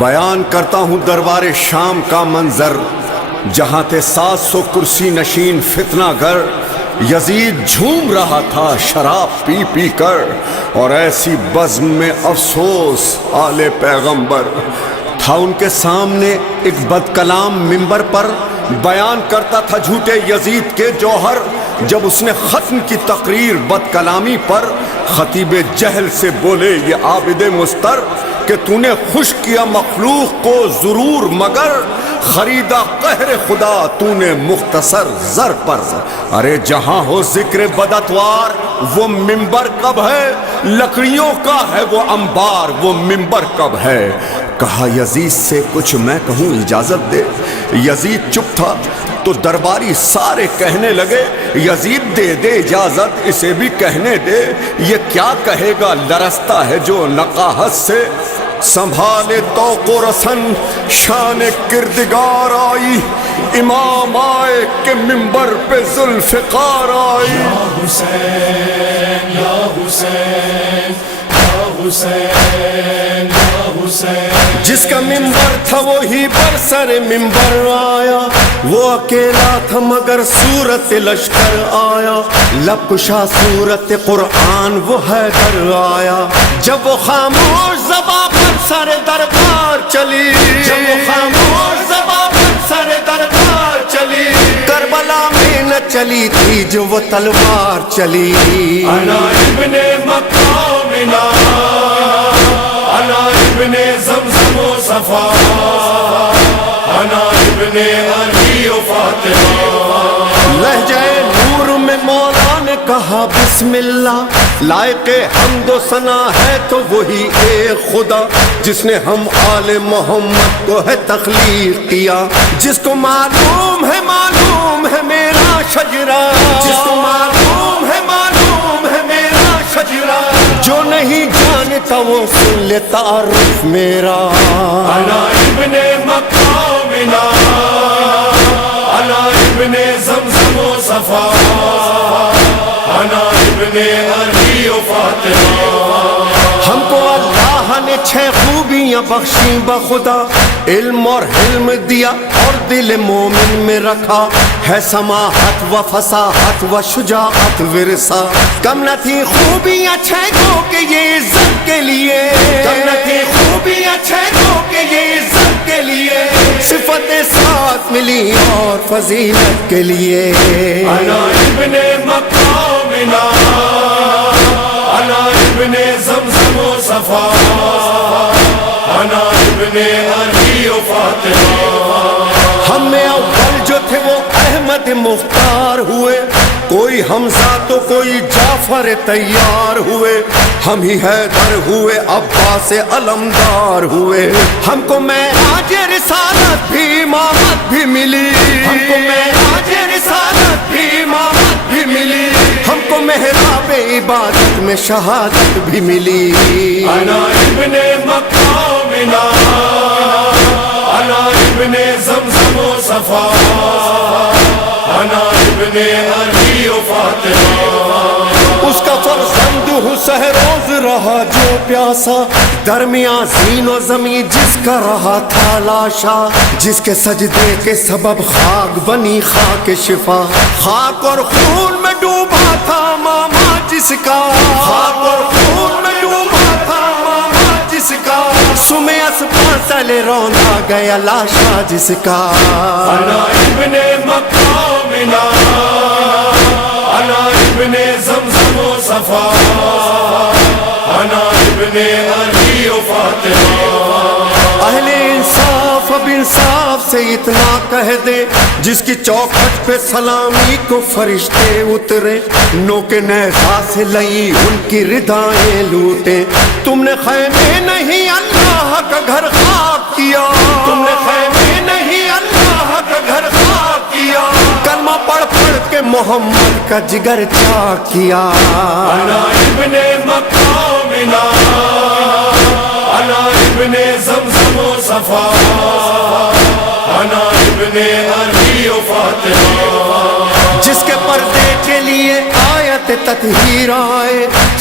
بیان کرتا ہوں دربار شام کا منظر، جہاں تھے 700 کرسی نشین فتنہ گر۔ یزید جھوم رہا تھا شراب پی پی کر، اور ایسی بزم میں افسوس آل پیغمبر۔ تھا ان کے سامنے ایک بد کلام ممبر پر، بیان کرتا تھا جھوٹے یزید کے جوہر۔ جب اس نے ختم کی تقریر بد کلامی پر، خطیب جہل سے بولے یہ عابد مستر کہ تو نے خوش کیا مخلوق کو ضرور، مگر خریدا قہر خدا تو نے مختصر زر پر۔ ارے جہاں ہو ذکر بداتوار وہ ممبر کب ہے، لکڑیوں کا ہے وہ انبار وہ ممبر کب ہے۔ کہا یزید سے کچھ میں کہوں اجازت دے، یزید چپ تھا تو درباری سارے کہنے لگے یزید دے دے اجازت، اسے بھی کہنے دے، یہ کیا کہے گا لرزتا ہے جو نقاہت سے۔ سنبھالے توق و رسن شان کردگار آئی، امام آئے کہ ممبر پہ ذوالفقار آئی۔ یا حسین یا حسین یا حسین یا حسین، جس کا ممبر تھا وہی پر سر ممبر آیا، وہ اکیلا تھا مگر صورت لشکر آیا۔ لب کشا صورت قرآن وہ حیدر آیا، جب وہ خاموش زباں پر سر دربار چلی، جب وہ خاموش زباں پر سر دربار چلی، کربلا میں نہ چلی تھی جو وہ تلوار چلی۔ انا ابن مقامنا، انا ابن زمزم و صفا، انا ابن علی و فاطمہ۔ لہجہ نور میں مولا نے کہا بسم اللہ، لائق حمد و ثنا ہے تو وہی ایک خدا، جس نے ہم آل محمد کو ہے تخلیق کیا، جس کو معلوم ہے میرا شجرہ، جس کو معلوم ہے میرا شجرہ، جو نہیں جانتا وہ سن لے تعارف میرا۔ انا ابن مقامنا، انا ابن زمزم و صفا، انا ابن علی و فاطمہ۔ ہم کو اللہ نے 6 خوبیاں بخشیں بخدا، علم اور حلم دیا اور دل مومن میں رکھا، ہے سماحت و فصاحت و شجاعت ورثہ۔ کم نہ تھی خوبیاں 6 کو کہ یہ عزت کے لیے، کم نہ تھی خوبیاں 6 کو کہ یہ عزت کے لیے، صفتیں ساتھ ملی اور فضیلت کے لیے۔ انا ابن مقامنا، انا ابن زمزم و صفا، انا ابن علی و فاطمہ۔ ہم میں اول جو تھے وہ احمد مختار ہوئے، کوئی حمزہ تو کوئی جعفر تیار ہوئے، ہم ہی حیدر ہوئے عباس علمدار ہوئے۔ ہم کو معراج رسالت بھی امامت بھی ملی، ہم کو معراج رسالت بھی امامت بھی ملی، ہم کو محراب عبادت میں شہادت بھی ملی۔ انا ابن مقامنا، انا ابن زمزم و صفا، انا ابن علی و فاطمہ۔ اس کا فرزند حسین روز رہا جو پیاسا، درمیان زین و زمین جس کا رہا تھا لاشا، جس کے سجدے کے سبب خاک بنی خاک شفا، خاک اور خون میں ڈوبا تھا ماما جس کا، خاک اور خون میں ڈوبا تھا ماما جس کا، سمے اسپاں تلے روندا گیا لاشا جس کا۔ انا ابن مقامنا، انا ابن زمزم و صفا، انا ابن علی و فاطمہ۔ اہل انصاف اب انصاف سے اتنا کہہ دے، جس کی چوکھٹ پہ سلامی کو فرشتے اترے، نو کے نیزہ سے لئی ان کی ردائیں لوٹے۔ تم نے خیمے نہیں اللہ کا گھر خاک کیا، تم نے خیمے نہیں اللہ کا گھر خاک کیا، کلمہ پڑھ پڑھ کے محمد کا جگر چاک کیا۔ انا ابن مقامنا، انا ابن زمزم و صفا، انا ابن علی و فاطمہ۔ جس کے پردے کے لیے آیت تطہیر آئے،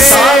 7